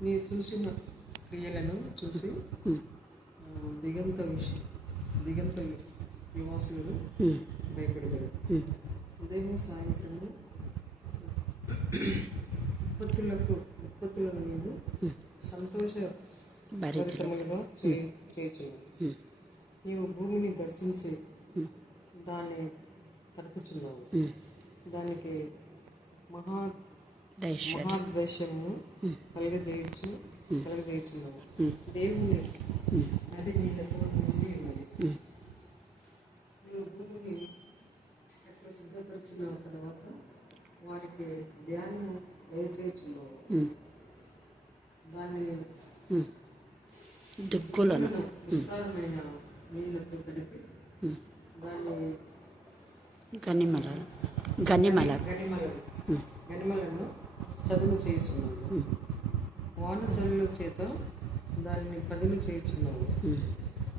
నీ సూచన క్రియలను చూసి దిగంత విష దిగంత నివాసులను భయపడగలరు ఉదయం సాయంత్రము ఉత్పత్తులకు ఉత్పత్తులను నీవు సంతోష భరితములుగా చేయుచున్నావు నీవు భూమిని దర్శించి దాన్ని తడుపుచున్నావు దానికి మహా మహాద్వేషము కలగజేయచ్చు కలగజేయుచున్నావు దేవుని నది నీళ్ళతో నిండి ఉన్నది? భూమిని సిద్ధపరిచిన తర్వాత వారికి ధ్యానం దయచేయుచున్నావు దాన్ని దిక్కులను. విస్తారమైన నీళ్ళతో తడిపి దాన్ని గనిమల గనిమల గనిమలను చదువు చేయుచున్నావు. వాన జల్లుల చేత దానిని పదులు చేయుచున్నావు.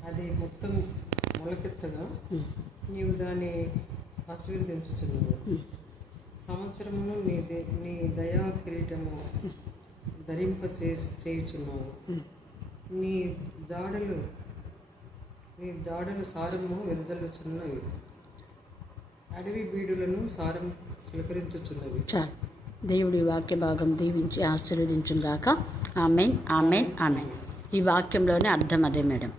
అది మొత్తం మొలకెత్తగా నీవు దాన్ని ఆశీర్వదించుచున్నావు. సంవత్సరమును నీ దే- నీ దయా కిరీటము ధరింప చే- చేయుచున్నావు. నీ జాడలు నీ జాడలు సారము వెదజల్లుచున్నవి. అడవి బీడులను సారం చిలకరించుచున్నవి. చాలు. దేవుడి వాక్య భాగం దీవించి ఆశీర్వదించుగాక ఆమెన్ ఆమెన్ ఆమెన్. ఈ వాక్యంలోనే అర్థం అదే మేడం.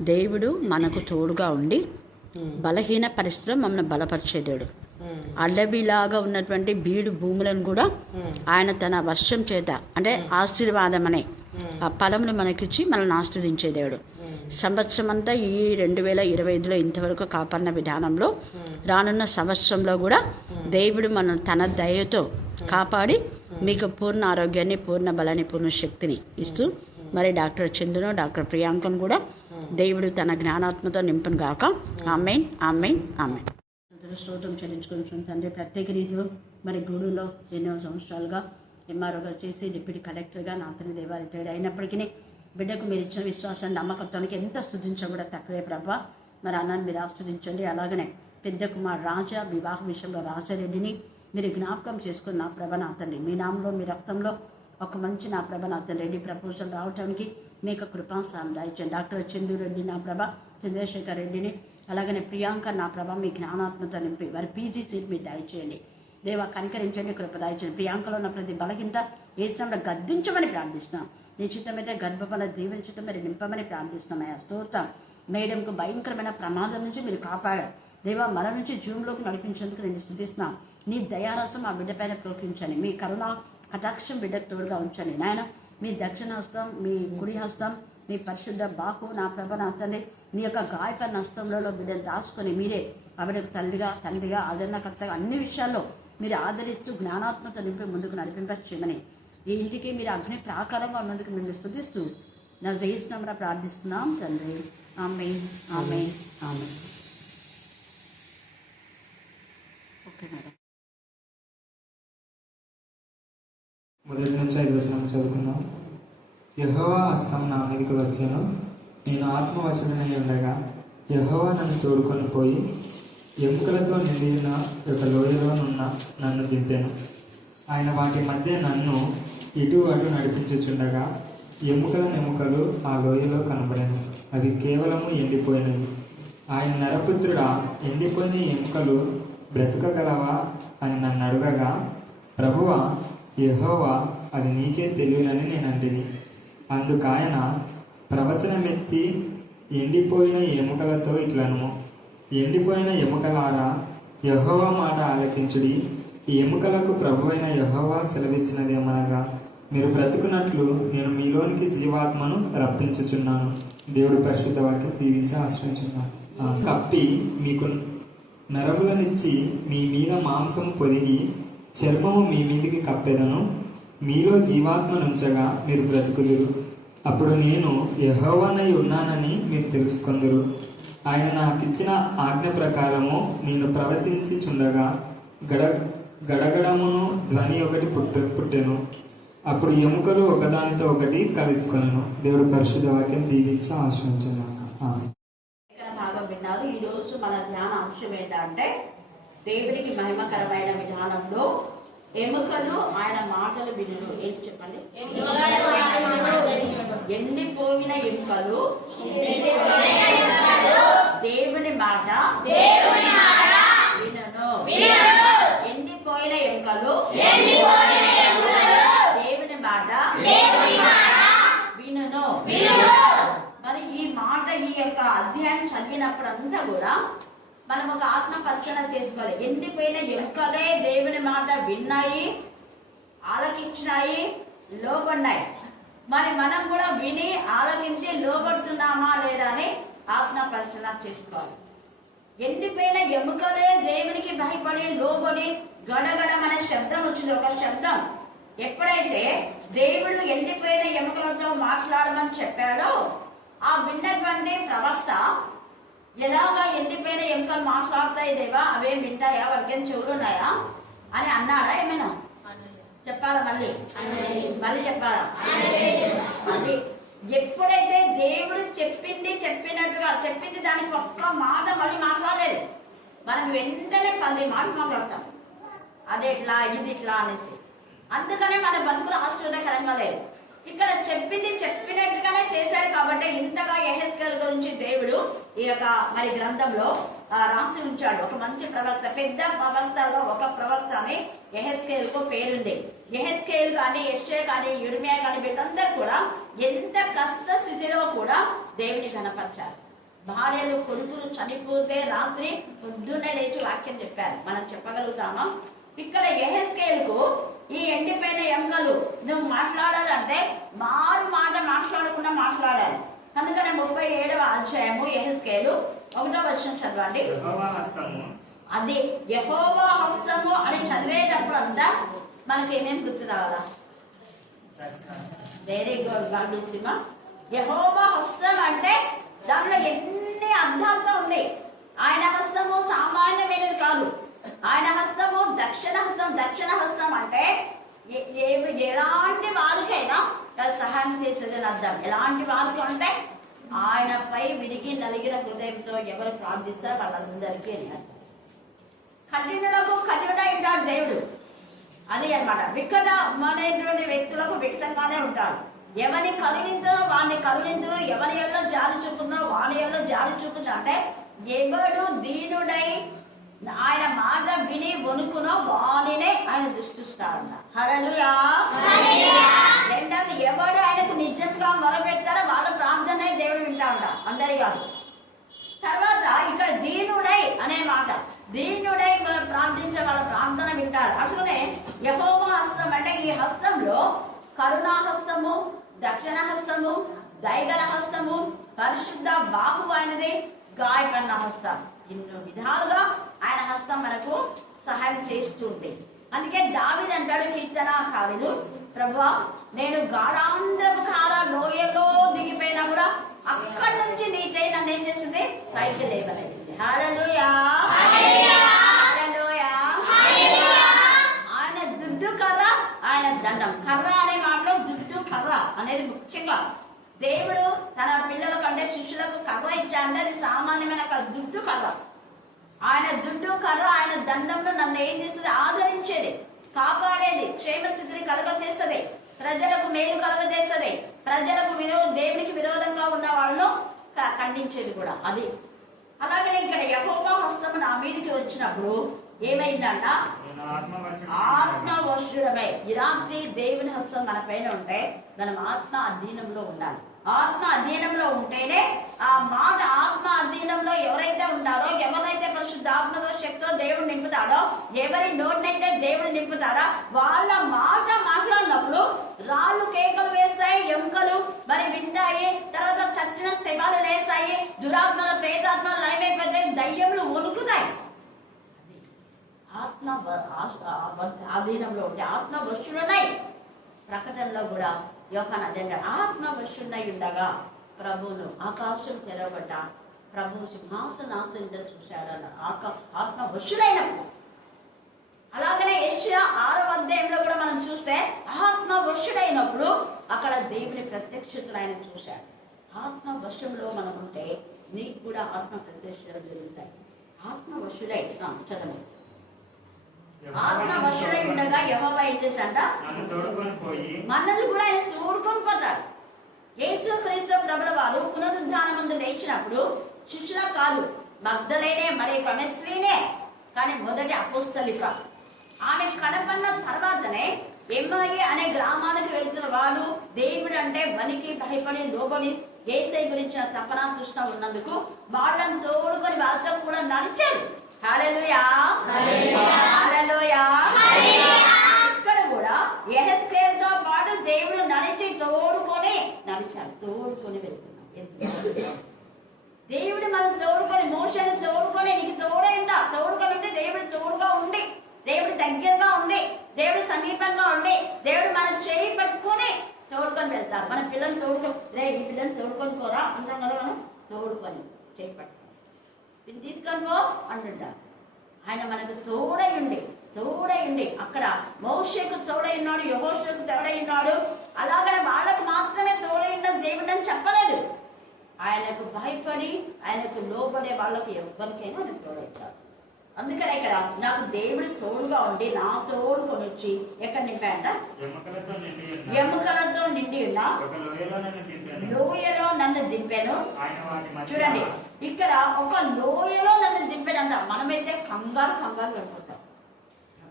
దేవుడు మనకు తోడుగా ఉండి బలహీన పరిస్థితిలో మమ్మల్ని బలపరిచే దేవుడు. అడవిలాగా ఉన్నటువంటి బీడు భూములను కూడా ఆయన తన వర్షం చేత అంటే ఆశీర్వాదం అనే ఆ ఫలమును మనకిచ్చి మనల్ని ఆస్వాదించే దేవుడు. సంవత్సరం అంతా ఈ రెండు వేల ఇరవై ఐదులో ఇంతవరకు కాపాడిన విధానంలో రానున్న సంవత్సరంలో కూడా దేవుడు మనం తన దయతో కాపాడి మీకు పూర్ణ ఆరోగ్యాన్ని పూర్ణ బలాన్ని పూర్ణ శక్తిని ఇస్తూ మరి డాక్టర్ చందును డాక్టర్ ప్రియాంకను కూడా దేవుడు తన జ్ఞానాత్మతో నింపును గాక. Amen amen amen. స్తోత్రం చెల్లించుకుంటున్నాం తండ్రి ప్రత్యేక రీతిలో మరి గూడూలో ఎన్నో సంవత్సరాలుగా ఎంఆర్ఓగా చేసి డిప్యూటీ కలెక్టర్గా నా అతని దేవా రిటైర్డ్ అయినప్పటికీ బిడ్డకు మీరు ఇచ్చిన విశ్వాసాన్ని నమ్మకత్వానికి ఎంత స్థుతించా కూడా తక్కువే ప్రభా. మరి అన్నాన్ని మీరు ఆస్వాదించండి. అలాగనే పెద్ద కుమార్ రాజా వివాహ విషయంలో రాజారెడ్డిని మీరు జ్ఞాపకం చేసుకున్న నా తండ్రి. మీ నామంలో మీ రక్తంలో ఒక మంచి నా ప్రభ నా తండ్రి. రెడ్డి ప్రపోజల్ రావడానికి మీకు కృపా సాయం దాయించండి. డాక్టర్ చందు రెడ్డి నా ప్రభ చంద్రశేఖర్ రెడ్డిని అలాగనే ప్రియాంక నా ప్రభ మీ జ్ఞానాత్మత నింపి వారి పీజీ సీట్ మీరు దయచేయండి. దేవ కనికరించండి కృప దయచేయండి ప్రియాంకలో ఉన్న ప్రతి బలగింత ఏసినప్పుడు గద్దించమని ప్రార్థిస్తున్నాం. నిశ్చితమైతే గర్భఫల దీవించడం మరి నింపమని ప్రార్థిస్తున్నాం. స్తోత్రం. మేడంకు భయంకరమైన ప్రమాదం నుంచి మీరు కాపాడారు. దేవ మన నుంచి జూమ్లోకి నడిపించేందుకు నేను స్థుతిస్తున్నాను నీ దయారసం ఆ బిడ్డ పైన ప్రోక్షించండి. మీ కరుణ కటాక్షం బిడ్డకు తోడుగా ఉంచండి. నాయన మీ దక్షిణ హస్తం మీ కుడి హస్తం మీ పరిశుద్ధ బాహు నా ప్రభ నా తండ్రి. మీ యొక్క గాయపడిన హస్తంలో బిడ్డను దాచుకొని మీరే ఆవిడకు తల్లిగా తండ్రిగా ఆదరణకర్తగా అన్ని విషయాల్లో మీరు ఆదరిస్తూ జ్ఞానాత్మత నింపి ముందుకు నడిపింపచేయమని. ఈ ఇంటికి మీరు అగ్ని ప్రాకారంగా ఉన్నందుకు మేము స్థుతిస్తూ నా జయిస్తున్నామని ప్రార్థిస్తున్నాం తండ్రి. ఆమె ఆమె ఆమె ఓకే మేడం. మొదటి నుంచి ఐదు వచనం చదువుకున్నాం. యహోవా హస్తం నా మీదకి వచ్చాను. నేను ఆత్మవశుడనై ఉండగా యహోవా నన్ను తోడుకొని పోయి ఎముకలతో నిండిన ఒక లోయలోనున్న నన్ను దింపాను. ఆయన వాటి మధ్య నన్ను ఇటు అటు నడిపించుచుండగా ఎముకల ఎముకలు ఆ లోయలో కనబడాను. అది కేవలము ఎండిపోయినవి. ఆయన నరపుత్రుడా ఎండిపోయిన ఎముకలు బ్రతకగలవా అని నన్ను అడగగా ప్రభువా యహోవా అది నీకే తెలియనని నేను అంటిని అందుకాయన ఆయన ప్రవచనమెత్తి ఎండిపోయిన ఎముకలతో ఇట్లను. ఎండిపోయిన ఎముకలారా యహోవా మాట ఆలకించుడి. ఈ ఎముకలకు ప్రభువైన యహోవా సెలవిచ్చినదేమనగా మీరు బ్రతుకున్నట్లు నేను మీలోనికి జీవాత్మను రప్పించుచున్నాను. దేవుడు పరిశుద్ధ వాక్యం దీవించి ఆశ్రయించున్నాను కప్పి మీకు నరములనిచ్చి మీ మీద మాంసం పొదిగి చర్మము మీ మీదికి కప్పెదను. మీలో జీవాత్మనుంచగా మీరు బ్రతుకులేరు అప్పుడు నేను యహోవనై ఉన్నానని మీరు తెలుసుకుందరు. ఆయన నాకిచ్చిన ఆజ్ఞ ప్రకారము నేను ప్రవచించుచుండగా గడ గడగడమును ధ్వని ఒకటి పుట్ట పుట్టెను. అప్పుడు ఎముకలు ఒకదానితో ఒకటి కలుసుకొనెను. దేవుడు పరిశుద్ధ వాక్యం దీవించి ఆశ్రయించున్నాక. భాగం విన్నారు. ఈ రోజు మన ధ్యాన అంశం ఏంటంటే దేవుడికి మహిమకరమైన విధానంలో ఎముకలు ఆయన మాటలు వినును. ఏంటి చెప్పండి? ఎండిపోయిన ఎముకలు? దేవుని మాట వినును. ఎండిపోయిన ఎముకలు? దేవుని మాట వినను. మరి ఈ మాట ఈ యొక్క అధ్యాయం చదివినప్పుడు అంతా కూడా మనం ఒక ఆత్మ పరిశీలన చేసుకోవాలి. ఎండిపోయిన ఎముకలే దేవుని మాట విన్నాయి ఆలకించినాయి లోబడినాయి. మరి మనం కూడా విని ఆలకించి లోబడుతున్నామా లేదా అని ఆత్మ పరిశీలన చేసుకోవాలి. ఎండిపోయిన ఎముకలే దేవునికి భయపడి లోబడి గడగడమనే అనే శబ్దం వచ్చింది. ఒక శబ్దం. ఎప్పుడైతే దేవుడు ఎండిపోయిన ఎముకలతో మాట్లాడమని చెప్పాడో ఆ విన్నటువంటి ప్రవక్త ఎలాగా ఎండిపోయిన ఎముకలు మాట్లాడతాయి దేవా? అవేం వింటాయా వాటికి చెవులున్నాయా? అని అన్నాడా ఏమైనా? చెప్పాలా మళ్ళీ? మళ్ళీ చెప్పాలా? అది ఎప్పుడైతే దేవుడు చెప్పింది చెప్పినట్టుగా చెప్పింది దానికి ఒక్క మాట మళ్ళీ మాట్లాడలేదు. మనం వెంటనే పది మాటలు మాట్లాడతాం. అది ఇట్లా ఇది ఇట్లా అనేసి. అందుకనే మన బతుకులు ఆశ్చర్యకరంగా లేదు ఇక్కడ చెప్పింది చెప్పినట్టుగానే చేశాడు కాబట్టి ఇంతగా ఎహెస్కల్ గురించి దేవుడు ఈ యొక్క మరి గ్రంథంలో రాసి ఉంచాడు. ఒక మంచి ప్రవక్త పెద్ద ప్రవక్తలో ఒక ప్రవక్త అని ఎహెస్కేల్కు పేరుంది. ఎహెస్కేల్ కానీ ఎస్ఏ కానీ యుడిమియా కానీ వీళ్ళందరూ కూడా ఎంత కష్ట స్థితిలో కూడా దేవుని కనపరిచారు. భార్యలు కొడుకులు చనిపోతే రాత్రి పొద్దున్నే లేచి వాక్యం చెప్పారు. మనం చెప్పగలుగుతామా? ఇక్కడ ఎహెస్కేల్కు ఈ ఎండిపోయిన ఎముకలు నువ్వు మాట్లాడాలంటే మారు మాట మాట్లాడకుండా మాట్లాడాలి. అందుకనే ముప్పై ఏడవ అధ్యాయము ఎహెస్కేలు ఒకటో వచ్చిన చదవండి. అది యహోవా హస్తము అని చదివేటప్పుడు అంతా మనకి ఏమేమి గుర్తు రావాలా? వెరీ గుడ్ గాడ్ యహోవా హస్తం అంటే దాంట్లో ఎన్ని అర్థాలతో ఉంది? ఆయన హస్తము సామాన్యమైనది కాదు. ఆయన హస్తము దక్షిణ హస్తం దక్షిణ హస్తం అంటే ఏ- ఎలాంటి వాళ్ళకైనా అది సహాయం చేసేదని అర్థం. ఎలాంటి వాళ్ళకి అంటే ఆయనపై విరిగి నలిగిన హృదయంతో ఎవరు ప్రార్థిస్తారు వాళ్ళందరికీ అని అర్థం. కఠినులకు కఠినుడై ఉంటాడు దేవుడు. అది అన్నమాట. వికట మనటువంటి వ్యక్తులకు వికటంగానే ఉంటారు ఎవరిని కరుణించడో వాళ్ళని కరుణించదో ఎవరి ఎవరో జారి చూపుందో వాళ్ళ ఎవరో జారి చూపుతుందో అంటే ఎవడు దీనుడై ఆయన మాట విని వణుకునో వానినే ఆయన దృష్టిస్తాడంట హరలుయా రెండోది ఎవడు ఆయనకు నిజంగా మొదలుపెడతారో వాళ్ళ ప్రార్థనే దేవుడు వింటా ఉంటా. అందరి కాదు. తర్వాత ఇక్కడ దీనుడై అనే మాట. దీనుడై మనం ప్రార్థించే వాళ్ళ ప్రార్థన వింటారు. అట్లనే యహోవ హస్తం అంటే ఈ హస్తంలో కరుణా హస్తము దక్షిణ హస్తము దైగల హస్తము పరిశుద్ధ బాహు అయినది గాయకన్న హస్తం. ఇన్ని విధాలుగా ఆయన హస్తం మనకు సహాయం చేస్తుంది అందుకే దావిది అంటాడు కీర్తనాకారులు ప్రభా నేను గాఢాంధకార లోయలో దిగిపోయినా కూడా అక్కడి నుంచి నీ చేయి నన్ను ఏం చేసింది? పైకి లేవలేదు హల్లెలూయా! ఆయన దుడ్డు కర్ర ఆయన దండం. కర్ర అనే మాటలో దుడ్డు కర్ర అనేది ముఖ్యంగా దేవుడు తన పిల్లల కంటే శిష్యులకు కర్ర ఇచ్చాడంటే అది సామాన్యమైన దుడ్డు కర్ర. ఆయన దుడ్డు కర్ర ఆయన దండంలో నన్ను ఏం చేస్తుంది? ఆదరించేది కాపాడేది క్షేమ స్థితిని కలుగ చేస్తుంది ప్రజలకు మేలు కలుగ చేస్తుంది ప్రజలకు విరో దేవునికి విరోధంగా ఉన్న వాళ్ళను ఖండించేది కూడా అది. అలాగనే ఇక్కడ యహోవా హస్తము నా మీదికి వచ్చినప్పుడు ఏమైందంట? ఆత్మ ఆత్మవశుడు ఆత్మవశుడమై. ఈ రాత్రి దేవుని హస్తం మన పైన ఉంటే మనం ఆత్మ అధీనంలో ఉండాలి. ఆత్మ అధీనంలో ఉంటేనే ఆ మాట ఆత్మ అధీనంలో ఎవరైతే ఉంటారో ఎవరైతే పరిశుద్ధ ఆత్మతో శక్తితో దేవుడు నింపుతాడో ఎవరి నోటినైతే దేవుడు నింపుతాడో వాళ్ళ మాట మాట్లాడినప్పుడు రాళ్ళు కేకలు వేస్తాయి ఎముకలు మరి వింటాయి తర్వాత చచ్చిన శవాలు లేస్తాయి దురాత్మల ప్రేతాత్మలు లయమైపోతే దయ్యములు వణుకుతాయి. ఆత్మ అధీనంలో ఉంటే ఆ- ఆత్మ వశుడునై ప్రకటనలో కూడా యోహాన్ అదే ఆత్మ వశుడై ఉండగా ప్రభువును ఆకాశం తెరవబడ్డ ప్రభు సింహాసనాసంగా చూశారన్న ఆక ఆత్మ వశుడైనప్పుడు అలాగనే ఏషియా ఆరో అధ్యాయంలో కూడా మనం చూస్తే ఆత్మ వశుడైనప్పుడు అక్కడ దేవుని ప్రత్యక్షతలు ఆయన చూశాడు. ఆత్మ వశంలో మనం ఉంటే నీకు కూడా ఆత్మ ప్రత్యక్షతలు జరుగుతాయి. ఆత్మ వశుడై చదవండి. ఆత్మ వశుడై ఉండగా యహోవా ఏం చేశాడ తోడుకొని పోయి మనల్ని కూడా ఆయన తోడుకొని పోతాడు. యేసు క్రీస్తు ప్రభుల వారు పునరుద్ధానం లేచినప్పుడు శిష్యుల కాదు మగ్ధలేనే మరి ఆమె స్త్రీనే కానీ మొదటి అపోస్తలిక ఆమె కనపన్న తర్వాతనే ఎమ్మాయి అనే గ్రామానికి వెళ్తున్న వాడు దేవుడు అంటే వనికి భయపడి లోబడి ఏసై గురించిన తపన తృష్ణ ఉన్నందుకు వాళ్ళని తోడుకొని వాళ్ళతో కూడా నడిచాడు. ఇక్కడ కూడా ఎహెస్కేల్తో పాటు దేవుడు నడిచి తోడుకొని నడిచాడు. తోడుకొని వెళ్తున్నాడు. దేవుడు మనం తోడుకొని మోషన్ తోడుకొని నీకు తోడైందా తోడుకొని ఉండి దేవుడు తోడుగా ఉండి దేవుడు దగ్గరగా ఉండి దేవుడు సమీపంగా ఉండి దేవుడు మనం చేయి పట్టుకొని తోడుకొని వెళ్తాం మన పిల్లలు తోడుకొని లే ఈ పిల్లల్ని తోడుకొని పోరా. అంటాం కదా మనం తోడుకొని చేయి పట్టుకొని ఇది తీసుకొని పో అంటుంటారు. ఆయన మనకు తోడై ఉండి తోడై ఉండి అక్కడ మౌషకు తోడై ఉన్నాడు యహోషకు తోడై ఉన్నాడు. అలాగనే వాళ్ళకు మాత్రమే తోడై ఉన్నది దేవుడు అని చెప్పలేదు. ఆయనకు భయపడి ఆయనకు లోబడే వాళ్ళకు ఎవరికైనా ఆయన తోడవుతాడు అందుకని ఇక్కడ నాకు దేవుడు తోడుగా ఉండి నా తోడుకొని వచ్చి ఎక్కడ నింపాయంట? ఎముకలతో నిండి ఉన్న ఎముకలతో నిండి ఉన్న లోయలో నన్ను దింపాను. చూడండి ఇక్కడ ఒక లోయలో నన్ను దింపాడంట మనమైతే కంగారు కంగారు పడిపోతాం.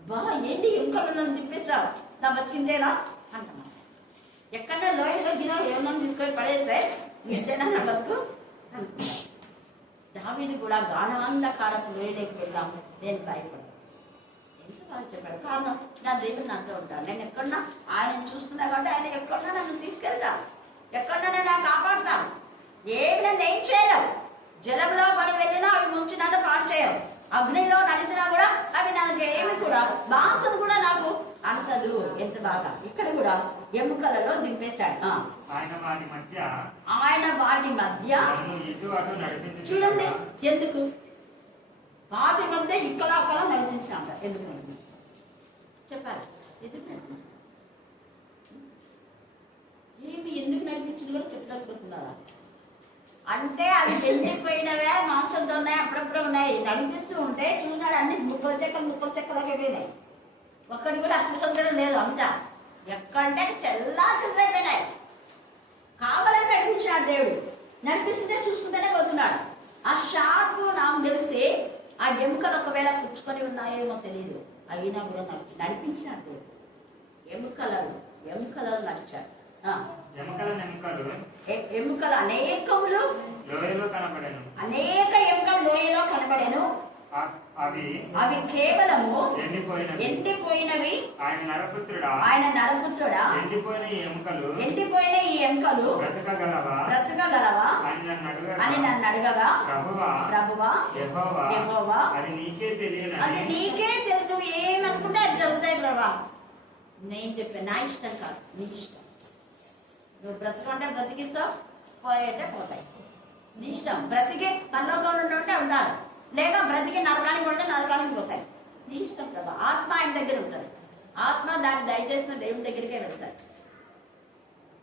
బా ఏంది ఎముకలు నన్ను దింపేశావు నా బతికిందేనా? అంటున్నాం ఎక్కడ లోయలో గిరా ఏమన్నా తీసుకొని పడేస్తే ఇంతేనా నా బతుకు? అనుకున్నాం దావీదు కూడా గాఢాంధకారపు లోయలోకి వెళ్ళాము నేను భయపడ్డాను ఎంత బాగా చెప్పాడు. కారణం నా దేవుడు నాతో ఉంటాను నేను ఎక్కడున్నా ఆయన చూస్తున్నా కాబట్టి ఆయన ఎక్కడున్నా నన్ను తీసుకెళ్తాను ఎక్కడున్నా నేను కాపాడుతాను ఏమి నన్ను ఏం చేయలేవు జలంలో పడి వెళ్ళినా అవి ముంచి నన్ను పాడు చేయవు. అగ్నిలో నడిచినా కూడా అవి నాకు ఏమి కూడా వాసన కూడా నాకు అంటదు. ఎంత బాగా. ఇక్కడ కూడా ఎముకలలో దింపేశాడు. ఆయన వాడి మధ్య ఆయన వాటి మధ్య చూడండి ఎందుకు? వాటి మధ్య ఇక్కడ అక్కడ నడిపించాం ఎందుకు చెప్పాలి. ఎందుకు ఏమి ఎందుకు నడిపించింది కూడా చెప్పలేకపోతున్నారా? అంటే అది వెళ్ళిపోయినవే మాంసంతో ఉన్నాయి అప్పుడప్పుడు ఉన్నాయి. నడిపిస్తూ ఉంటే చూసినాడు అన్ని ముక్కల చెక్కలు ముక్కల చెక్కలకి పోయినాయి. ఒక్కడి కూడా అసలు కొందరు లేదు అంతా. ఎక్కడంటే తెల్లా చెల్లైపోయినాయి కావాలని నడిపించినాడు దేవుడు. నడిపిస్తుంటే చూసుకుంటూనే పోతున్నాడు. ఆ షార్ప్ నాకు తెలిసి ఆ ఎముకలు ఒకవేళ పుచ్చుకొని ఉన్నాయేమో తెలియదు అయినా కూడా నడిచి నడిపించినాడు దేవుడు. ఎముకలను ఎముకలను నడిచాడు. ఆ, ఎముకల. అనేకములు అనేక ఎముకలు లోయలో కనబడేను. అవి అవి కేవలము ఎండిపోయినవి. ఎండిపోయినవి. ఆయన నరపుత్రుడా? ఆయన నరపుత్రుడా? ఎండిపోయిన ఈ ఎముకలు ఎండిపోయిన ఈ ఎముకలు బ్రతకగలవా? బ్రతకగలవా? అని నన్ను అని అడగగా నన్ను అడగగా? ప్రభువా? ప్రభువా? యెహోవా? యెహోవా, అది నీకే అది తెలియనని నీకే తెలుసు. ఏమనుకుంటే అది జరుగుతాయి ప్రభా నేను చెప్పాను నా ఇష్టం కాదు. నీ ఇష్టం. నువ్వు బ్రతకంటే బ్రతికిస్తావు పోయేటే పోతాయి. నీ ఇష్టం. బ్రతికి పరలోకంలో ఉంటే ఉండాలి. లేక బ్రతికి నరకానికి ఉంటే నరకానికి పోతాయి. నీ ఇష్టం ప్రభా. ఆత్మ ఆయన దగ్గర ఉంటుంది ఆత్మ దాన్ని దయచేసిన దేవుని దగ్గరికే వెళ్తాయి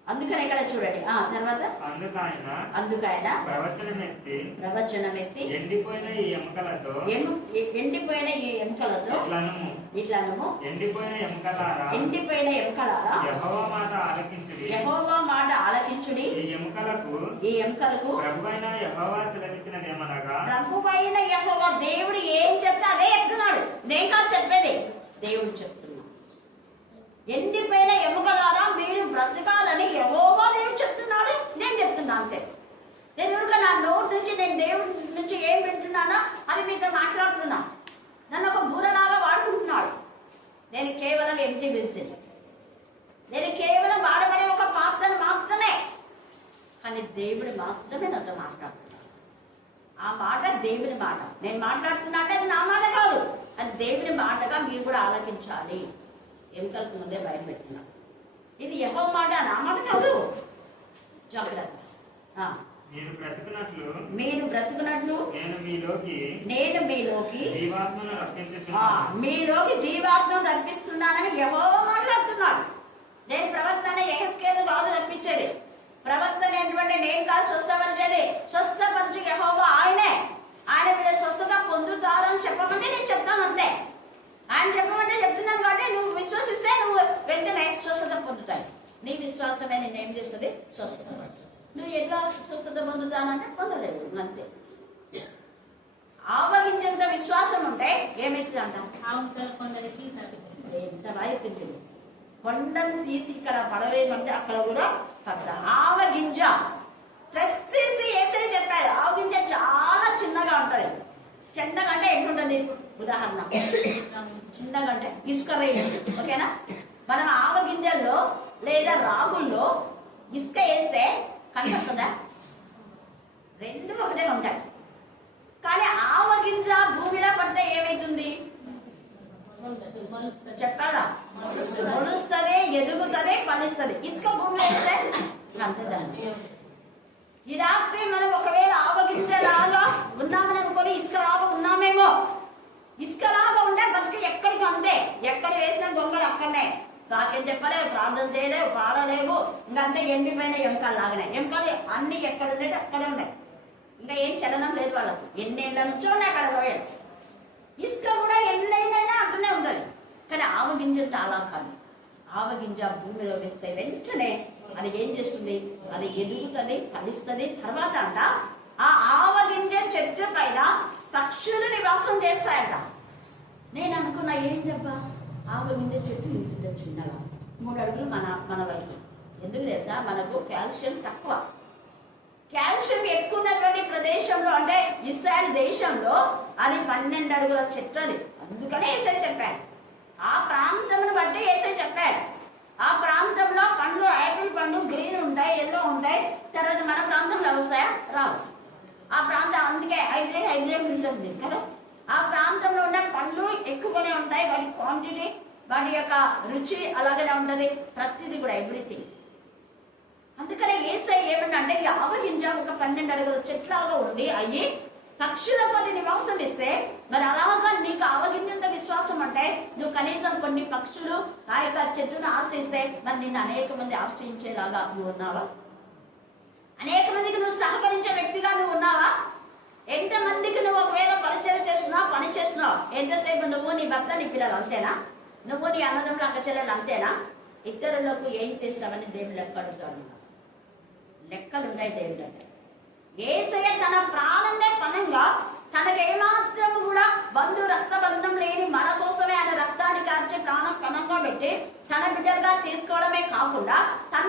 అందుకని ఇక్కడ చూడండి? ఆ తర్వాత? అందుకు ఆయన అందుకు ఆయన ప్రవచనం ఎత్తి ప్రవచనం ఎత్తి ఎండిపోయిన ఈ ఎముకలతో ఎము- ఎండిపోయిన ఈ ఎముకలతో ఇట్లను ఇట్లను ఎండిపోయిన ఎముకలారా? ఎండిపోయిన ఎముకలారా? యెహోవా మాట ఆలకించుడి. యెహోవా మాట ఆలకించుడి. ఈ ఎముకలకు ఈ ఎముకలకు ప్రభువైన యెహోవా సెలవిచ్చినదేమనగా ప్రభువైన యెహోవా దేవుడు ఏం చెప్తే అదే చెప్తున్నాడు. నేను కాదు చెప్పేది. దేవుడు చెప్తున్నాడు ఎండిపోయిన ఎముకలారా మీరు బ్రతకాలని యెహోవా దేవుడు చెప్తున్నాడు. నేను చెప్తున్నా అంతే. నేను కనుక నా నోటి నుంచి నేను దేవుడి నుంచి ఏం వింటున్నానో అది మీతో మాట్లాడుతున్నా. నన్ను ఒక బూరలాగా వాడుకుంటున్నాడు. నేను కేవలం ఎంటి విల్సింది నేను కేవలం వాడబడే ఒక పాత్రను మాత్రమే. కానీ దేవుడు మాత్రమే నాతో మాట్లాడుతున్నాడు. ఆ మాట దేవుని మాట. నేను మాట్లాడుతున్నా అంటే అది నా మాట కాదు. అది దేవుని మాటగా మీరు కూడా ఆలకించాలి. ఎముకలకు ముందే బయటపెట్టినా ఇది యహో మాట నా మాట కాదు జాగ్రత్త. మీరు బ్రతుకున్నట్లు మీరు బ్రతుకున్నట్లు నేను మీలోకి నేను మీలోకి జీవాత్మను ఆ, రప్పించుచున్నాను మీలోకి జీవాత్మ తప్పిస్తున్నానని ఎవో మాట్లాడుతున్నాడు. నేను ప్రవక్తన ఎహెస్కేలు కాదు తప్పించేది ప్రవక్త అనేటువంటి నేను కాదు స్వస్థపరిచేది. స్వస్థపరచు యెహోవా ఆయనే. ఆయన మీరు స్వస్థత పొందుతారు అని చెప్పమంటే నేను చెప్తాను అంతే. ఆయన చెప్పమంటే చెప్తున్నాను కాబట్టి నువ్వు విశ్వసిస్తే నువ్వు వెంటనే స్వస్థత పొందుతాయి నీ విశ్వాసమే నేను ఏం చేస్తుంది? స్వస్థత నువ్వు ఎట్లా స్వస్థత పొందుతానంటే పొందలేవు అంతే. ఆవగించేంత విశ్వాసం ఉంటే ఏమైతుంది అంట కొండకి ఎంత రాయిపోయింది కొండను తీసి ఇక్కడ పడవేయమంటే అక్కడ కూడా పడ్డ ఆవగింజ. ప్రెస్ చేసి ఏసే చెప్పాడు ఆవగింజ చాలా చిన్నగా ఉంటుంది. చిన్నగా అంటే ఎట్లుంటుంది ఉదాహరణ. చిన్నగా అంటే ఇసుక రేణు ఓకేనా? మనం ఆవ గింజల్లో లేదా రాగుల్లో ఇసుక వేస్తే కనిపిస్తుందా? రెండు ఒకటే ఉంటాయి. కానీ ఆవ గింజ భూమిలో పడితే ఏమైతుంది? చెప్పాలా? మొలుస్తుంది ఎదుగుతుంది ఫలిస్తుంది. ఇసుక భూమిలో వేస్తే ఈ రాత్రి మనం ఒకవేళ ఆవగింజలాగా ఉన్నామని అనుకొని ఇసుక లాగా ఉన్నామేమో ఇసుక లాగా ఉంటే బతికి ఎక్కడికి అందే? ఎక్కడ వేసిన గొంగలు అక్కడనే? నాకేం చెప్పలేవు ప్రార్థన చేయలేవు పాడలేవు ఇంకంతా ఎండిపోయిన ఎముకలు లాగానే. ఎముకలు అన్ని ఎక్కడ ఉండేవి అక్కడే ఉన్నాయి ఇంకా ఏం చలనం లేదు వాళ్ళకు. ఎన్నేళ్ళ నుంచో ఉన్నాయి అక్కడ రోయల్ ఇసుక కూడా ఎన్నైనా అట్లనే ఉండదు. కానీ ఆవగింజ చాలా కాదు. ఆవగింజ భూమిలో వేస్తే వెంటనే అది ఏం చేస్తుంది? అది ఎదుగుతుంది ఫలిస్తుంది. తర్వాత అంట ఆ ఆవగింజ చెట్టు పైన పక్షులు నివాసం చేస్తాయట. నేను అనుకున్నా ఏం దెబ్బా మీద చెట్టు ఇంత చిన్నగా. మూడు అడుగులు మన మన వైపు. ఎందుకు తెలుసా? మనకు కాల్షియం తక్కువ. కాల్షియం ఎక్కువ ఉన్నటువంటి ప్రదేశంలో అంటే ఇస్రాయల్ దేశంలో అది పన్నెండు అడుగుల చెట్టు అది. అందుకనే ఏసై చెప్పాడు. ఆ ప్రాంతమును బట్టి ఏసై చెప్పాడు. ఆ ప్రాంతంలో పండ్లు యాపిల్ పండ్లు గ్రీన్ ఉంటాయి ఎల్లో ఉంటాయి. తర్వాత మన ప్రాంతంలో వస్తాయా? రావు. ఆ ప్రాంతం అందుకే హైబ్రిడ్ హైబ్రిడ్ ఉంటుంది కదా? ఆ ప్రాంతంలో ఉన్న పండ్లు ఎక్కువగానే ఉంటాయి వాటి క్వాంటిటీ వాటి యొక్క రుచి అలాగనే ఉంటుంది ప్రతిదీ కూడా ఎవ్రీథింగ్ అందుకనే ఏసై ఏమన్నంటే ఈ ఆవగింజ ఒక పన్నెండు అడుగుల చెట్లాగా ఉండి అయ్యి పక్షుల అది నివాసం ఇస్తే మరి అలాగా నీకు ఆవగింజంత విశ్వాసం అంటే నువ్వు కనీసం కొన్ని పక్షులు ఆ యొక్క చెట్టును ఆశ్రయిస్తే మరి నిన్ను అనేక మంది ఆశ్రయించేలాగా నువ్వు ఉన్నావా? అనేక మందికి నువ్వు సహకరించే వ్యక్తిగా నువ్వు ఉన్నావా? ఎంతమందికి నువ్వు ఒకవేళ పరిచయం చేస్తున్నావు పని చేస్తున్నావు ఎంతసేపు నువ్వు నీ భర్త నీ పిల్లలు అంతేనా? నువ్వు నీ అన్నదమ్ములు అక్క చెల్లెలు అంతేనా? ఇతరులకు ఏం చేస్తావని దేవుడు లెక్క అడుగుతాను లెక్కలు ఉన్నాయి దేవుడు ఏసయ్య తన ప్రాణంనే పనంగా తనకేమాత్రం కూడా బంధు రక్తబంధం లేని మన కోసమే ఆయన రక్తాన్ని కార్చి ప్రాణం పనంగా పెట్టి తన బిడ్డలుగా చేసుకోవడమే కాకుండా తన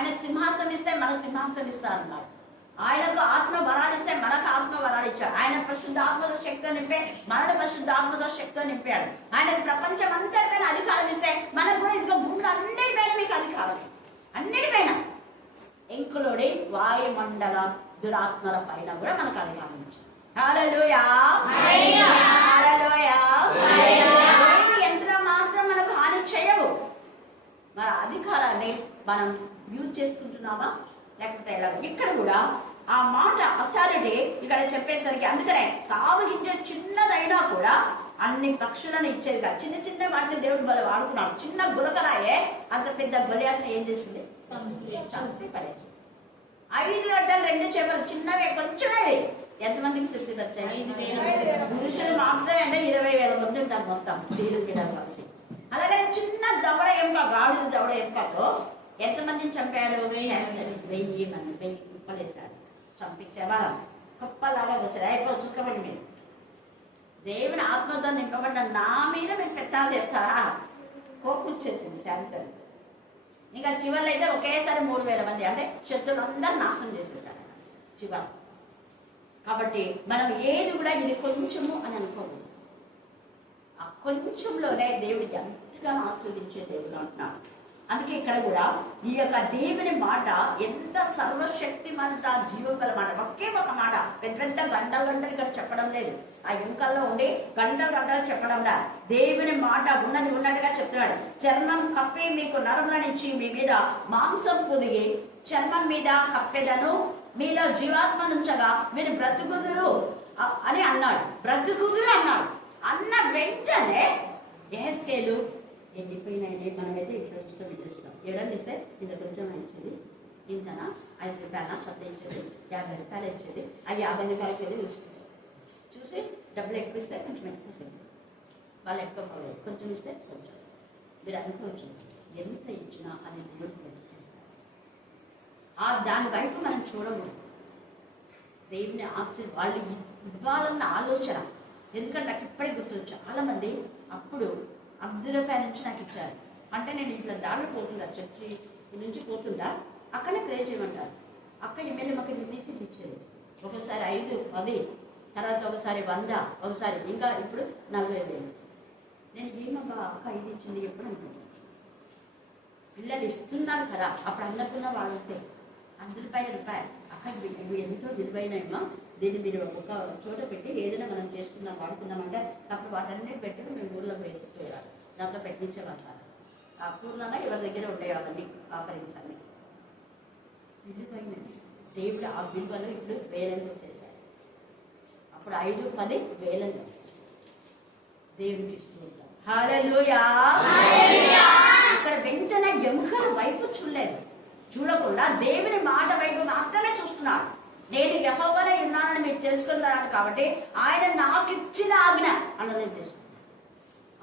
ఆయన సింహాసనం ఇస్తే మన సింహాసనం ఇస్తారన్నారు ఆయనకు ఆత్మ వరాలిస్తే మనకు ఆత్మ వరాలు ఇచ్చాడు ఆయన పరిశుద్ధ ఆత్మతో శక్తి నింపే మనకు పరిశుద్ధ ఆత్మతో శక్తి నింపాడు. ఆయన ప్రపంచం అంతటిపైన అధికారం ఇస్తే మనకు కూడా ఇదిగో భూమిలో అన్నిటిపైన మీకు అధికారం. అన్నిటిపైన. ఇంక్లూడింగ్ వాయుమండల దురాత్మల పైన కూడా మనకు అధికారం ఇచ్చాడు. ఏది యంత్రం మాత్రం మనకు హాని చేయవు. మన అధికారాన్ని మనం యూజ్ చేసుకుంటున్నామా లేకపోతే ఎలా? ఇక్కడ కూడా ఆ మాట అథారిటీ ఇక్కడ చెప్పేసరికి అందుకనే తావగింజ చిన్నదైనా కూడా అన్ని పక్షులను ఇచ్చేది కాదు చిన్న చిన్న వాటిని దేవుడు బల వాడుకున్నాడు చిన్న గులకరాయే అంత పెద్ద గొలియాతను ఏం చేసింది చంపి ఐదు గడ్డలు రెండు చేపలు చిన్నవే కొంచెమే ఎంతమందికి తృప్తి వచ్చాయి. పురుషులు మాత్రమే అంటే ఇరవై వేల మంది ఉంటారు మొత్తం. పిల్లలు అలాగే చిన్న దవడ ఎంక గాడిద దవడ ఎంకతో ఎంతమందిని చంపారు? వెయ్యి మంది. వెయ్యి కుప్పలేశాడు చంపించేవాళ్ళం కుప్పలాగా వచ్చాడు అయిపో చుక్కబడి మీరు. దేవుని ఆత్మతో నింపబడిన నా మీద మీరు పెత్తాలు చేస్తారా? కోపుచ్చేసింది శాంసర్ ఇంకా చివరిలో అయితే ఒకేసారి మూడు వేల మంది అంటే శత్రులందరూ నాశనం చేసేసారు. చివరి. కాబట్టి మనం ఏది కూడా ఇది కొంచెము అని అనుకోకూడదు. ఆ కొంచెంలోనే దేవుడు ఎంతగా ఆస్వాదించే దేవుడు అంటున్నాడు. అందుకే ఇక్కడ కూడా ఈ యొక్క దేవుని మాట ఎంత సర్వశక్తి మనట జీవం గల మాట. ఒకే ఒక మాట. పెద్ద పెద్ద గంటలు గంటలు ఇక్కడ చెప్పడం లేదు. ఆ ఎముకల్లో ఉండి గంటలు గంటలు చెప్పడం దా. దేవుని మాట ఉన్నది ఉన్నట్టుగా చెప్తున్నాడు. చర్మం కప్పి మీకు నరముల నుంచి మీ మీద మాంసం పొదిగి చర్మం మీద కప్పెదను మీలో జీవాత్మ నుంచగా మీరు బ్రతుకుదురు అని అన్నాడు. బ్రతుకుదురు అన్నాడు. అన్న వెంటనే ఏహెస్కేలు ఎండిపోయినాయి మనమైతే ఇట్లా చూస్తాం ఇట్లా చూస్తాం ఇస్తే ఇంత కొంచెం ఇచ్చేది ఇంతనా ఐదు రూపాయల చెత్త ఇచ్చేది యాభై రూపాయలు ఇచ్చేది ఆ యాభై రూపాయలకి వెళ్ళి చూస్తుంది చూసి డబ్బులు ఎక్కువ ఇస్తే కొంచెం ఎక్కువ ఇస్తుంది వాళ్ళు ఎక్కువ పోలేదు. కొంచెం ఇస్తే కొంచెం. మీరు అనుకోవచ్చు ఎంత ఇచ్చినా అది దేవుడు చేస్తారు ఆ దాని వైపు మనం చూడకూడదు. దేవుని ఆశ వాళ్ళు ఇవ్వాలన్న ఆలోచన. ఎందుకంటే నాకు ఇప్పటికి గుర్తు చాలా మంది అప్పుడు అర్ధ నుంచి నాకు ఇచ్చారు. అంటే నేను ఇట్లా దారిలో పోతుందా? చర్చి నుంచి పోతుందా? అక్కడనే ప్రే చేయమంటారు. అక్క ఎమ్మెల్యే మాకు ఇది తీసి ఇచ్చేది ఒకసారి ఐదు పది తర్వాత ఒకసారి వంద ఒకసారి ఇంకా ఇప్పుడు నలభై వేలు. నేను ఏమబ్బా అక్క ఇది ఇచ్చింది ఎప్పుడు అనుకుంటాను పిల్లలు ఇస్తున్నారు కదా అప్పుడు అన్నకున్న వాళ్ళు అంత రూపాయల రూపాయలు అక్కడ ఎంతో విలువైనమో దీన్ని మీరు ఒక చోట పెట్టి ఏదైనా మనం చేసుకుందాం వాడుకుందామంటే అప్పుడు వాటన్నిటి పెట్టుకుని మేము ఊళ్ళో పెట్టేయాలి దాంతో పెట్టించేవాళ్ళు. ఆ పూర్ణంగా ఎవరి దగ్గర ఉండేవాళ్ళని ఆఫరింగ్స్ అన్ని విలువైనవి దేవుడు ఆ విలువలు ఇప్పుడు వేలంలో చేశారు అప్పుడు ఐదు పది వేలంలో దేవుడికి ఇస్తూ ఉంటాం ఇక్కడ వెంటనే ఎముకల వైపు చూడలేదు. చూడకుండా దేవుని మాట వైపు మాత్రమే చూస్తున్నాడు. నేను యహోవనే ఉన్నానని మీకు తెలుసుకున్నాను కాబట్టి ఆయన నాకు ఇచ్చిన ఆజ్ఞ అన్నది తెలుసుకున్నాను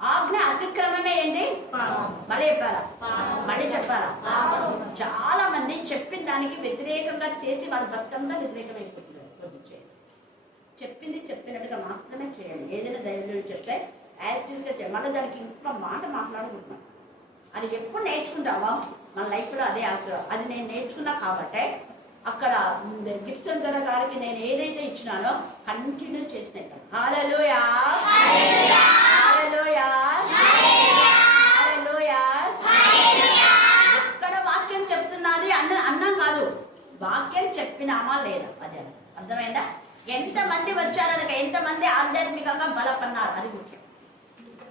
ఆజ్ఞ అతిక్రమమే ఏంటి? మళ్ళీ చెప్పాలా? మళ్ళీ చెప్పాలా? చాలా మంది చెప్పిన దానికి వ్యతిరేకంగా చేసి వాళ్ళ భక్తంగా వ్యతిరేకమైపోతున్నారు. చెప్పింది చెప్పినట్టుగా మాత్రమే చేయండి. ఏదైనా ధైర్యం చెప్తే యాక్టివ్గా చేయాలి మళ్ళీ దానికి ఇంకో మాట మాట్లాడుకుంటున్నాం. అది ఎప్పుడు నేర్చుకుంటావా? మన లైఫ్లో అదే ఆశ అది నేను నేర్చుకున్నా కాబట్టే అక్కడ గిఫ్ట్ దొర గారికి నేను ఏదైతే ఇచ్చినానో కంటిన్యూ హాలలోయా హాలలోయా ఎక్కడ వాక్యం చెప్తున్నది అన్న అన్నం కాదు. వాక్యం చెప్పినామా లేదా? అదే అర్థమైందా? ఎంతమంది వచ్చారనక ఎంతమంది ఆధ్యాత్మికంగా బలపన్నారు అది ముఖ్యం.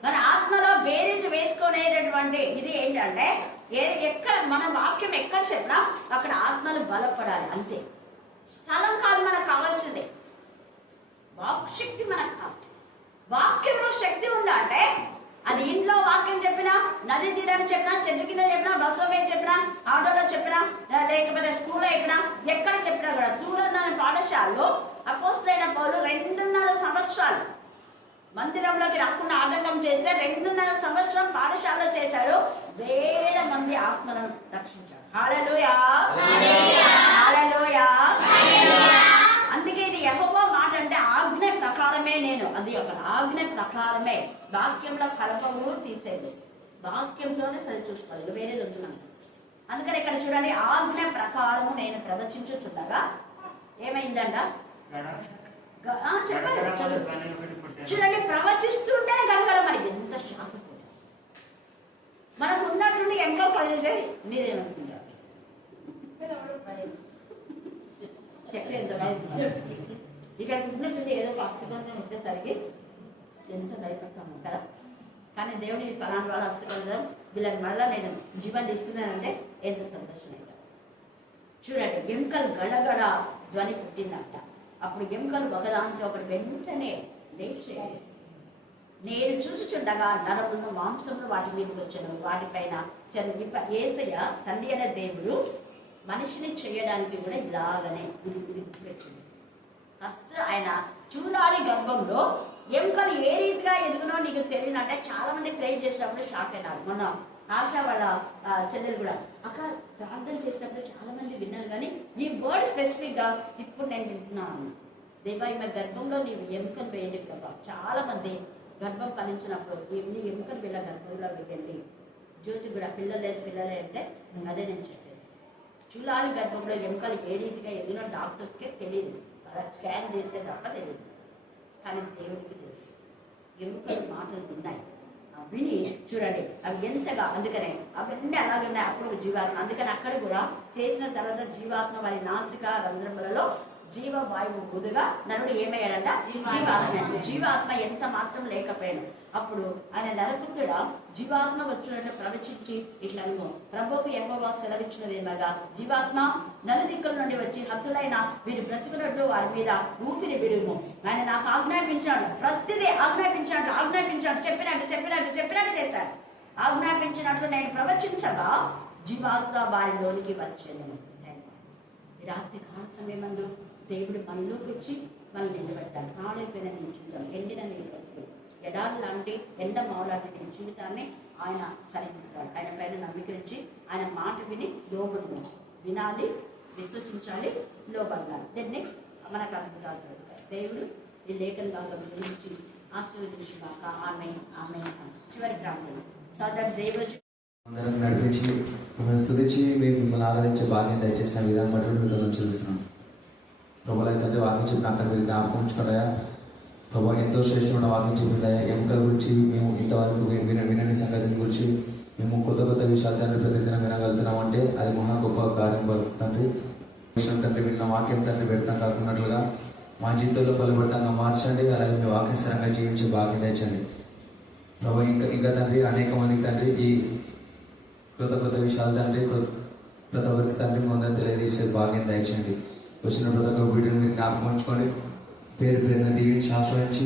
మరి ఆత్మలో బేరీజ్ వేసుకునేటటువంటి ఇది ఏంటంటే ఏ ఎక్కడ మన వాక్యం ఎక్కడ చెప్పినా అక్కడ ఆత్మలు బలపడాలి అంతే. స్థలం కాదు మనకు కావాల్సిందే. వాక్ శక్తి మనకు కావాలి. వాక్యంలో శక్తి ఉందంటే అది ఇంట్లో వాక్యం చెప్పినా నది తీరాన్ని చెప్పినా చెట్టు కింద చెప్పినా బస్సులో పోయి చెప్పినా ఆటోలో చెప్పినా లేకపోతే స్కూల్లో ఎక్కినా ఎక్కడ చెప్పినా కూడా దూరం పాఠశాలలో అపోస్తైన పౌరులు రెండున్నర సంవత్సరాలు మందిరంలోకి రాకుండా ఆటంకం చేస్తే రెండున్నర సంవత్సరం పాఠశాలలో చేశాడు వేల మంది ఆత్మలను రక్షించాడు హాలలోయా. హాలలోయా. అందుకే ఇది యెహోవా మాట అంటే ఆజ్ఞ ప్రకారమే నేను. అది ఒక ఆజ్ఞ ప్రకారమే. వాక్యంలో కలపము తీసేది. వాక్యంతోనే సరి చూసుకోవాలి. వేరేది వద్దున్నాను. అందుకని ఇక్కడ చూడండి ఆజ్ఞ ప్రకారము నేను ప్రవచించుచుండగా ఏమైందంట? చూడండి ప్రవచిస్తుంటేనే గడగడ మరి ఎంత షాక్ మనకు ఉన్నట్టుండి ఎంతో కలిగితే మీరేమనుకుంటారు? చెప్తే ఎంత బాగుంది ఇక్కడ ఉన్నట్టుండి ఏదో అస్థిబంధం వచ్చేసరికి ఎంత భయపడతాము కదా. కానీ దేవుని ఫలానా వాళ్ళ అస్థిబంధం వీళ్ళని మళ్ళా నేను జీవాన్ని ఇస్తున్నానంటే ఎంత సంతోషం చూడండి ఎముకలు గడగడ ధ్వని పుట్టిందంట. అప్పుడు ఎముకలు ఒకదాంతో ఒకటి వెంటనే లేచేది నేను చూచుచుండగా నరములను మాంసములు వాటి మీదకి వచ్చాను. వాటిపైన చని- ఏసయ్య తండ్రి అనే దేవుడు మనిషిని చేయడానికి కూడా ఇలాగనే పెట్టింది ఫస్ట్ ఆయన చూడాలి గర్భంలో. ఎముకలు ఏ రీతిగా ఎదుగునో నీకు తెలియనంటే చాలా మంది ప్రేర్ చేసినప్పుడు షాక్ అయినారు. మొన్న ఆశ వాళ్ళ ఆ, చెల్లెలు కూడా. అక్క ప్రార్థన చేసినప్పుడు చాలా మంది విన్నారు కానీ ఈ వర్డ్ స్పెసిఫిక్గా ఇప్పుడు నేను వింటున్నాను. దేవా ఈమె గర్భంలో నీవు ఎముకలు వేయండి ప్రభా. చాలా మంది గర్భం ఫలించినప్పుడు ఈ నీ ఎముకలు పిల్ల గర్భంలో వేయండి. జ్యోతి కూడా పిల్లలే పిల్లలే అంటే అదే నేను చెప్పేది. చూలాలి గర్భంలో ఎముకలు ఏ రీతిగా ఎదిగిన డాక్టర్స్కే తెలియదు. అలా స్కాన్ చేస్తే తప్ప తెలియదు. కానీ దేవుడికి తెలుసు. ఎముకలు మాటలు ఉన్నాయి విని చూడండి. అవి ఎంతగా అందుకనే అవన్నీ అలాగే ఉన్నాయి. అప్పుడు జీవాత్మ అందుకని అక్కడ కూడా చేసిన తర్వాత జీవాత్మ వారి నాసిక రంధ్రములలో జీవ వాయువు బుధుగా నరుడు ఏమయ్యాడంట? జీవాత్మ. జీవాత్మ. ఎంత మాత్రం లేకపోయాడు. అప్పుడు ఆయన నరపుత్రుడ జీవాత్మ వచ్చినట్లు ప్రవచించి ఇట్లా అనుకో. ప్రభువు యెహోవా సెలవిచ్చినదేమగా జీవాత్మ నలుదిక్కుల నుండి వచ్చి హత్తులైన వీరు బ్రతుకున్నట్లు వారి మీద ఊపిరి విడుము. ఆయన నాకు ఆజ్ఞాపించాడు. ప్రతిదీ ఆజ్ఞాపించాడు ఆజ్ఞాపించాడు. చెప్పినట్టు చెప్పినట్టు చెప్పినట్టు చేశాడు. ఆజ్ఞాపించినట్లు నేను ప్రవచించగా జీవాత్మ వారిలోనికి వచ్చాను రాత్రి కాల సమయమందు దేవుడు మనలోకి వచ్చి మనం నిలబెట్టాలి. కాడైపోయిన నిల్చుంటాం ఎండిన నేను వస్తుంది ఎడారి లాంటి ఎండ మావలాంటి నేను జీవితాన్ని ఆయన సరిదిద్దాడు ఆయన పైన నమ్మకరించి ఆయన మాట విని లోబడి వినాలి విశ్వసించాలి లోబడాలి దెన్ నెక్స్ట్ మనకు అద్భుతాలు జరుగుతాయి దేవుడు ఈ లేఖన భాగం గురించి ఆశీర్వదించుగాక ఆమె ఆమె చివరి ప్రాంతం సోదరు దేవుడు అందరం నడిపించి స్థుతించి స్తుతించి మిమ్మల్ని ఆదరించే భాగ్యం దయచేసిన విధానం బట్టి మిమ్మల్ని చూస్తున్నాం ప్రభు తండ్రి వాక్యం చెప్పిన అక్కడ మీరు జ్ఞాపకం ఉంచుకున్నాయా ప్రభు ఎంతో శ్రేష్టమైన వాక్యం చెప్పిందాయా ఎముకల గురించి మేము ఇంతవరకు విన వినని సంగతి గురించి మేము కొత్త కొత్త విషయాలు తండ్రి ప్రతిదినం వినగలుగుతున్నాం అంటే అది మహా గొప్ప కార్యం తండ్రి. విషయం తండ్రి విన్న వాక్యం తండ్రి పెడతాం కాకున్నట్లుగా మా జీవితంలో ఫలపడతాంగా మార్చండి అలాగే మీ వాక్యానుసారంగా జీవించి భాగ్యం తెచ్చండి. ప్రభు ఇంకా ఇంకా తండ్రి అనేక మందికి తండ్రి ఈ కొత్త కొత్త విషయాలు తండ్రి కొ- ప్రతి ఒక్కరికి తండ్రి ముందర తెలియజేసే భాగ్యం దయచండి వచ్చిన ప్రతి ఒక్క వీడియోని జ్ఞాపకం ఉంచుకోండి. పేరు పేరున దీవిని ఆశ్రయించి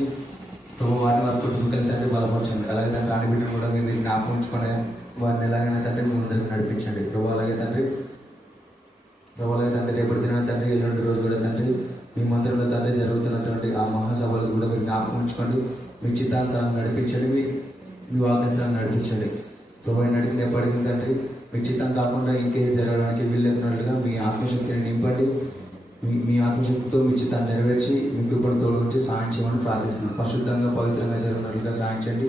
ప్రభు వారిని వారి కుటుంబం తండ్రి బలపరచండి. అలాగే తండ్రి రాని బిడ్డను కూడా మీరు జ్ఞాపకం ఉంచుకొని వారిని ఎలాగైనా తండ్రి మీ ముందరికి నడిపించండి. ప్రభు అలాగే తండ్రి ప్రభు అలాగే తండ్రి రేపటి దిన తండ్రి ఎల్లుండి రోజు కూడా తండ్రి మీ మందిరంలో తండ్రి జరుగుతున్నటువంటి ఆ మహాసభలు కూడా మీరు జ్ఞాపకం ఉంచుకోండి. మీ చిత్తానుసారం నడిపించండి మీ మీ వాక్యానుసారం నడిపించండి. ప్రభు నడిపిన ఎప్పటికీ తండ్రి మీ చిత్తం కాకుండా ఇంకేది జరగడానికి వీళ్ళకున్నట్లుగా మీ ఆత్మశక్తిని నింపండి. మీ మీ ఆత్మశక్తితో మీ చిత్తాన్ని నెరవేర్చి మీకు ఇప్పుడు తోడుగుంచి సాయం చేయమని ప్రార్థిస్తున్నాను పరిశుద్ధంగా పవిత్రంగా జరిగినట్లుగా సాయించండి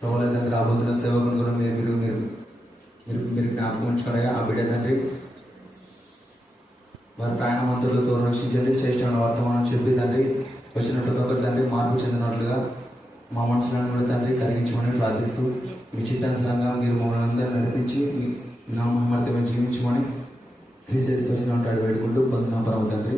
ప్రభుల దగ్గర రాబోతున్న సేవకులను కూడా మీరు మీరు మీరు మీరు మీరు జ్ఞాపకం ఉంచుకోగా ఆ బిడ్డ తండ్రి వారి ప్రయాణమంతులతో రక్షించండి. శ్రేష్టమైన వర్తమానం చెప్పి తండ్రి వచ్చిన ప్రతి ఒక్కరి తండ్రి మార్పు చెందినట్లుగా మా మనసులను కూడా తండ్రి కలిగించమని ప్రార్థిస్తూ మీ చిత్తానుసారంగా మీరు మమ్మల్ని అందరూ నడిపించి మీ నామహమర్థమే జీవించమని క్రీస్తు వచ్చిన ఉంటాడు వేడుకుంటూ పొందిన పరమ తండ్రి.